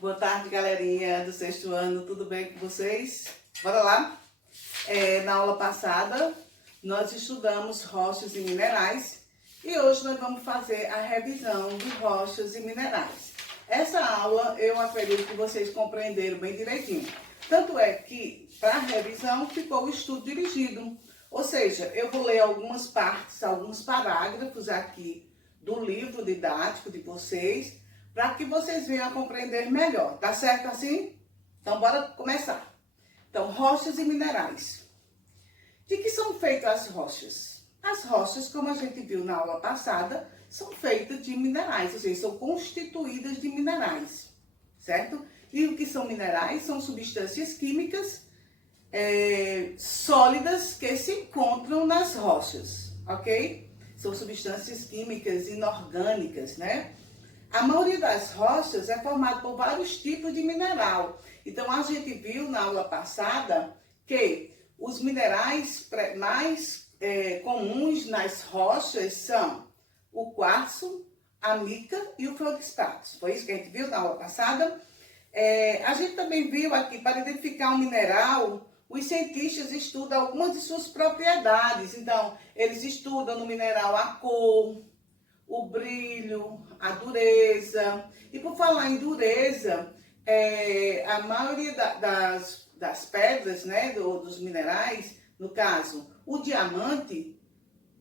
Boa tarde, galerinha do sexto ano, tudo bem com vocês? Bora lá? Na aula passada, nós estudamos rochas e minerais e hoje nós vamos fazer a revisão de rochas e minerais. Essa aula eu acredito que vocês compreenderam bem direitinho. Tanto é que, para a revisão, ficou o estudo dirigido. Ou seja, eu vou ler algumas partes, alguns parágrafos aqui do livro didático de vocês, para que vocês venham a compreender melhor. Tá certo assim? Então, bora começar. Então, rochas e minerais. De que são feitas as rochas? As rochas, como a gente viu na aula passada, são feitas de minerais, ou seja, são constituídas de minerais, certo? E o que são minerais? São substâncias químicas sólidas que se encontram nas rochas, ok? São substâncias químicas inorgânicas, né? A maioria das rochas é formada por vários tipos de mineral. Então, a gente viu na aula passada que os minerais mais comuns nas rochas são o quartzo, a mica e o feldespato. Foi isso que a gente viu na aula passada. A gente também viu aqui, para identificar um mineral, os cientistas estudam algumas de suas propriedades. Então, eles estudam no mineral a cor, o brilho, a dureza. E por falar em dureza, a maioria das pedras, né, dos minerais, no caso, o diamante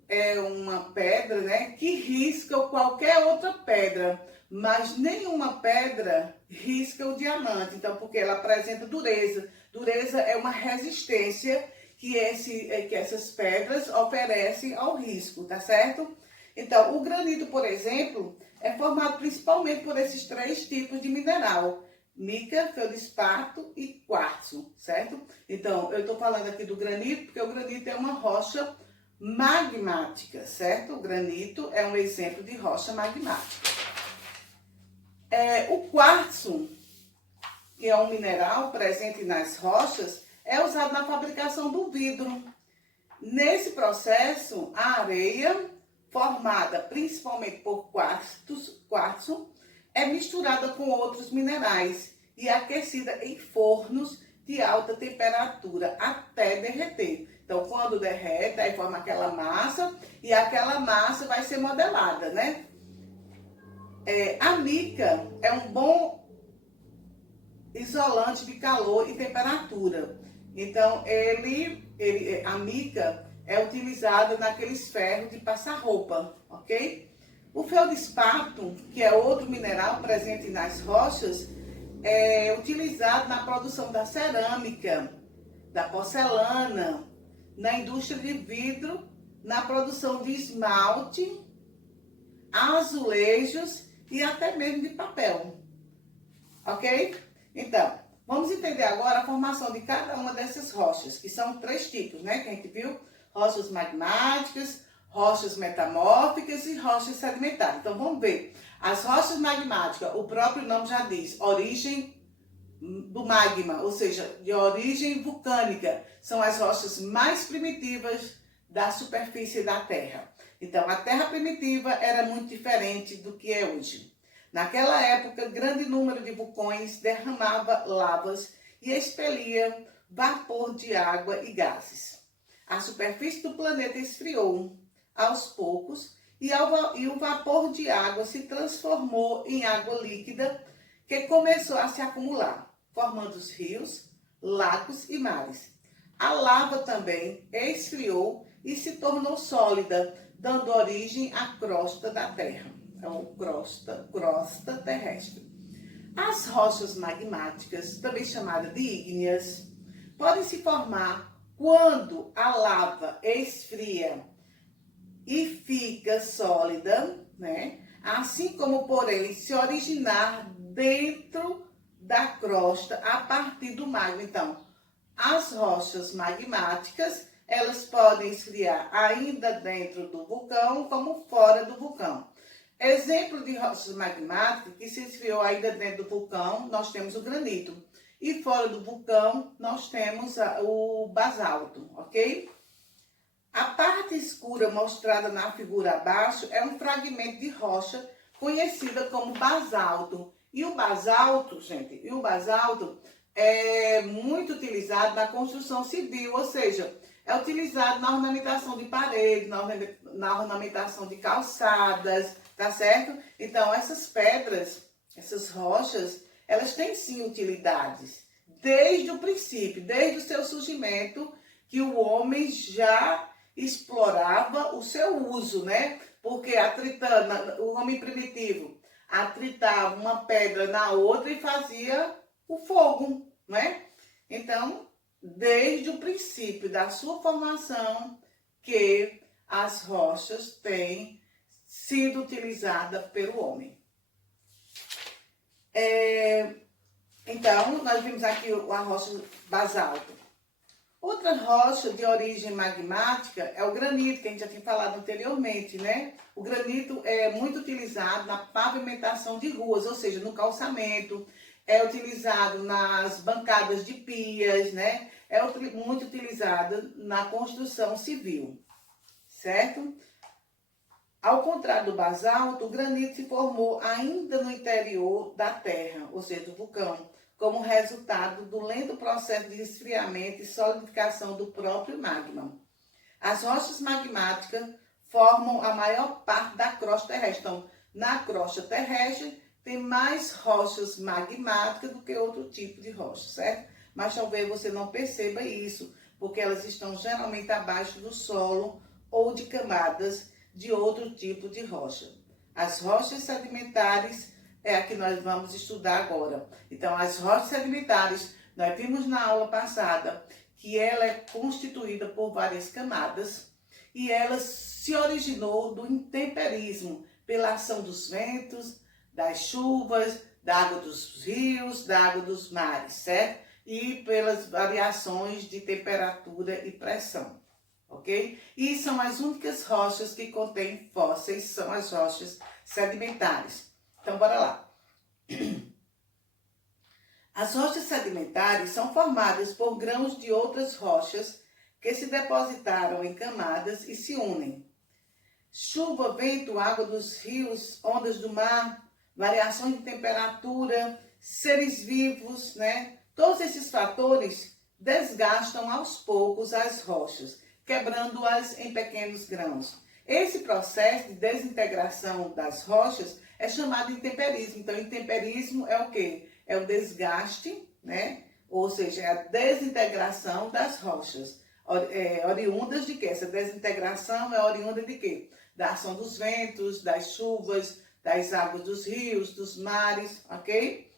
é uma pedra, né, que risca qualquer outra pedra, mas nenhuma pedra risca o diamante. Então, porque ela apresenta dureza. Dureza é uma resistência que essas pedras oferecem ao risco, tá certo? Então, o granito, por exemplo, é formado principalmente por esses três tipos de mineral: mica, feldespato e quartzo, certo? Então, eu estou falando aqui do granito porque o granito é uma rocha magmática, certo? O granito é um exemplo de rocha magmática. O quartzo, que é um mineral presente nas rochas, é usado na fabricação do vidro. Nesse processo, a areia, formada principalmente por quartzo, é misturada com outros minerais e aquecida em fornos de alta temperatura até derreter. Então, quando derrete, aí forma aquela massa e aquela massa vai ser modelada, né? A mica é um bom isolante de calor e temperatura. Então, a mica é utilizada naqueles ferros de passar roupa, ok? O feldespato, que é outro mineral presente nas rochas, é utilizado na produção da cerâmica, da porcelana, na indústria de vidro, na produção de esmalte, azulejos e até mesmo de papel, ok? Então, vamos entender agora a formação de cada uma dessas rochas, que são três tipos, né? Que a gente viu: rochas magmáticas, rochas metamórficas e rochas sedimentares. Então, vamos ver. As rochas magmáticas, o próprio nome já diz, origem do magma, ou seja, de origem vulcânica. São as rochas mais primitivas da superfície da Terra. Então, a Terra primitiva era muito diferente do que é hoje. Naquela época, grande número de vulcões derramava lavas e expelia vapor de água e gases. A superfície do planeta esfriou aos poucos e o vapor de água se transformou em água líquida que começou a se acumular, formando os rios, lagos e mares. A lava também esfriou e se tornou sólida, dando origem à crosta da Terra. Então, crosta terrestre. As rochas magmáticas, também chamadas de ígneas, podem se formar quando a lava esfria e fica sólida, né? Assim como, porém, se originar dentro da crosta a partir do magma. Então, as rochas magmáticas, elas podem esfriar ainda dentro do vulcão, como fora do vulcão. Exemplo de rochas magmáticas que se esfriou ainda dentro do vulcão, nós temos o granito. E fora do vulcão, nós temos o basalto, ok? A parte escura mostrada na figura abaixo é um fragmento de rocha conhecida como basalto E o basalto, gente, é muito utilizado na construção civil, ou seja, é utilizado na ornamentação de parede, na ornamentação de calçadas, tá certo? Então, essas pedras, essas rochas, elas têm sim utilidades. Desde o princípio, desde o seu surgimento, que o homem já explorava o seu uso, né? Porque o homem primitivo atritava uma pedra na outra e fazia o fogo, né? Então, desde o princípio da sua formação, que as rochas têm sido utilizadas pelo homem. Então, nós vimos aqui a rocha basalto. Outra rocha de origem magmática é o granito, que a gente já tinha falado anteriormente, né? O granito é muito utilizado na pavimentação de ruas, ou seja, no calçamento, é utilizado nas bancadas de pias, né? É muito utilizado na construção civil, certo? Ao contrário do basalto, o granito se formou ainda no interior da Terra, ou seja, do vulcão, como resultado do lento processo de esfriamento e solidificação do próprio magma. As rochas magmáticas formam a maior parte da crosta terrestre. Então, na crosta terrestre, tem mais rochas magmáticas do que outro tipo de rocha, certo? Mas talvez você não perceba isso, porque elas estão geralmente abaixo do solo ou de camadas de outro tipo de rocha. As rochas sedimentares é a que nós vamos estudar agora. Então, as rochas sedimentares, nós vimos na aula passada que ela é constituída por várias camadas e ela se originou do intemperismo, pela ação dos ventos, das chuvas, da água dos rios, da água dos mares, certo? E pelas variações de temperatura e pressão, ok? E são as únicas rochas que contêm fósseis, são as rochas sedimentares. Então, bora lá. As rochas sedimentares são formadas por grãos de outras rochas que se depositaram em camadas e se unem. Chuva, vento, água dos rios, ondas do mar, variações de temperatura, seres vivos, né? Todos esses fatores desgastam aos poucos as rochas, quebrando-as em pequenos grãos. Esse processo de desintegração das rochas é chamado de intemperismo. Então, intemperismo é o quê? É o desgaste, né? Ou seja, é a desintegração das rochas. Oriundas de quê? Essa desintegração é oriunda de quê? Da ação dos ventos, das chuvas, das águas dos rios, dos mares, ok?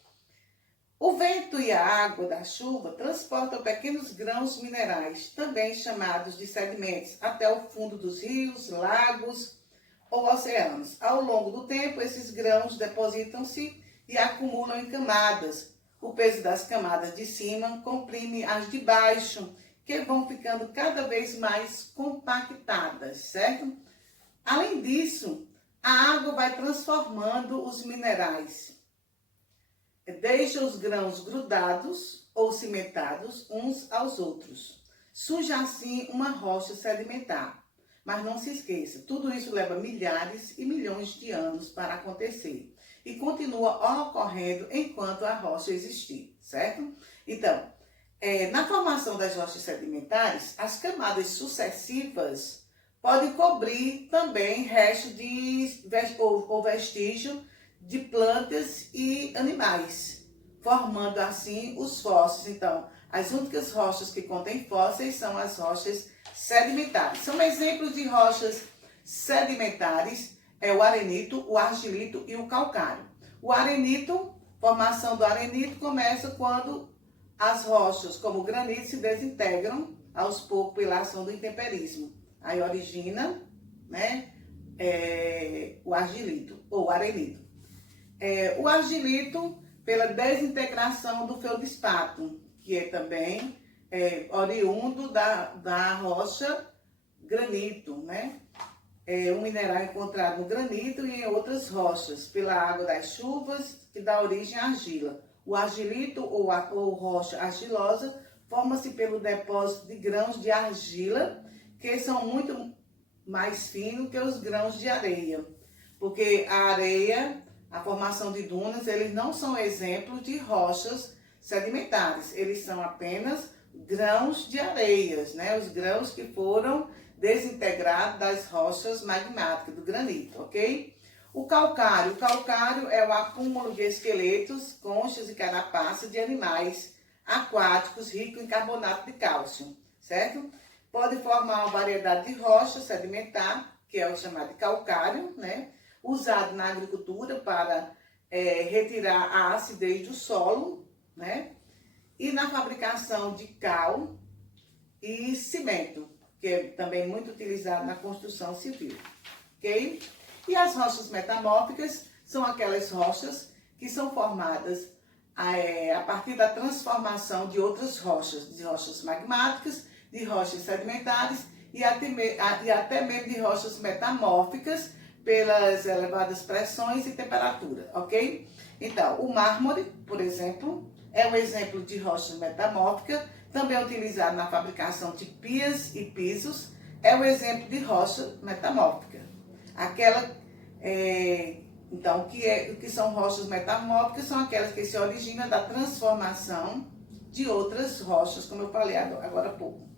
O vento e a água da chuva transportam pequenos grãos minerais, também chamados de sedimentos, até o fundo dos rios, lagos ou oceanos. Ao longo do tempo, esses grãos depositam-se e acumulam em camadas. O peso das camadas de cima comprime as de baixo, que vão ficando cada vez mais compactadas, certo? Além disso, a água vai transformando os minerais. Deixa os grãos grudados ou cimentados uns aos outros. Surge assim uma rocha sedimentar. Mas não se esqueça, tudo isso leva milhares e milhões de anos para acontecer. E continua ocorrendo enquanto a rocha existir, certo? Então, na formação das rochas sedimentares, as camadas sucessivas podem cobrir também restos ou vestígio de plantas e animais, formando assim os fósseis. Então, as únicas rochas que contêm fósseis são as rochas sedimentares. São exemplos de rochas sedimentares, o arenito, o argilito e o calcário. O arenito, formação do arenito começa quando as rochas, como o granito, se desintegram aos poucos pela ação do intemperismo. Aí origina, né, o argilito ou arenito. O argilito, pela desintegração do feldespato, que é também oriundo da rocha granito, né? Um mineral encontrado no granito e em outras rochas, pela água das chuvas, que dá origem à argila. O argilito ou rocha argilosa forma-se pelo depósito de grãos de argila, que são muito mais finos que os grãos de areia, porque a areia, a formação de dunas, eles não são exemplos de rochas sedimentares, eles são apenas grãos de areias, né? Os grãos que foram desintegrados das rochas magmáticas, do granito, ok? O calcário é o acúmulo de esqueletos, conchas e carapaças de animais aquáticos ricos em carbonato de cálcio, certo? Pode formar uma variedade de rocha sedimentar, que é o chamado de calcário, né? Usado na agricultura para retirar a acidez do solo, né? E na fabricação de cal e cimento, que é também muito utilizado na construção civil, ok? E as rochas metamórficas são aquelas rochas que são formadas a partir da transformação de outras rochas, de rochas magmáticas, de rochas sedimentares e até mesmo de rochas metamórficas pelas elevadas pressões e temperatura, ok? Então, o mármore, por exemplo, é um exemplo de rocha metamórfica, também é utilizado na fabricação de pias e pisos, é um exemplo de rocha metamórfica. Aquela, então, o que são rochas metamórficas são aquelas que se originam da transformação de outras rochas, como eu falei agora há pouco.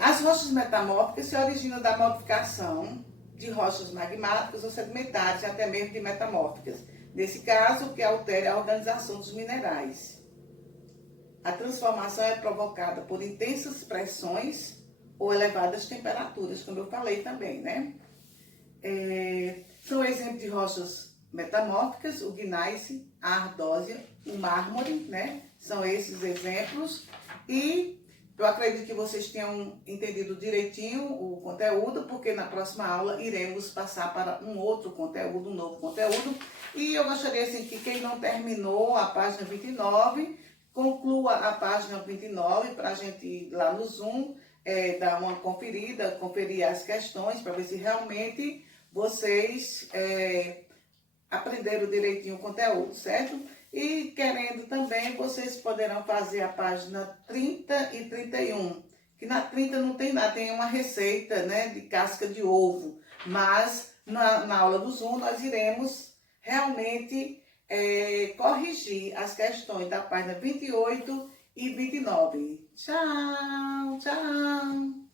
As rochas metamórficas se originam da modificação de rochas magmáticas ou sedimentares, até mesmo de metamórficas. Nesse caso, o que altera é a organização dos minerais. A transformação é provocada por intensas pressões ou elevadas temperaturas, como eu falei também, né? São exemplos de rochas metamórficas, o gneiss, a ardósia, o mármore, né? São esses exemplos. E eu acredito que vocês tenham entendido direitinho o conteúdo, porque na próxima aula iremos passar para um outro conteúdo, um novo conteúdo. E eu gostaria assim, que quem não terminou a página 29, conclua a página 29 para a gente ir lá no Zoom, dar uma conferida, conferir as questões, para ver se realmente vocês aprenderam direitinho o conteúdo, certo? E querendo também, vocês poderão fazer a página 30 e 31, que na 30 não tem nada, tem uma receita, né, de casca de ovo, mas na aula do Zoom nós iremos realmente corrigir as questões da página 28 e 29. Tchau, tchau!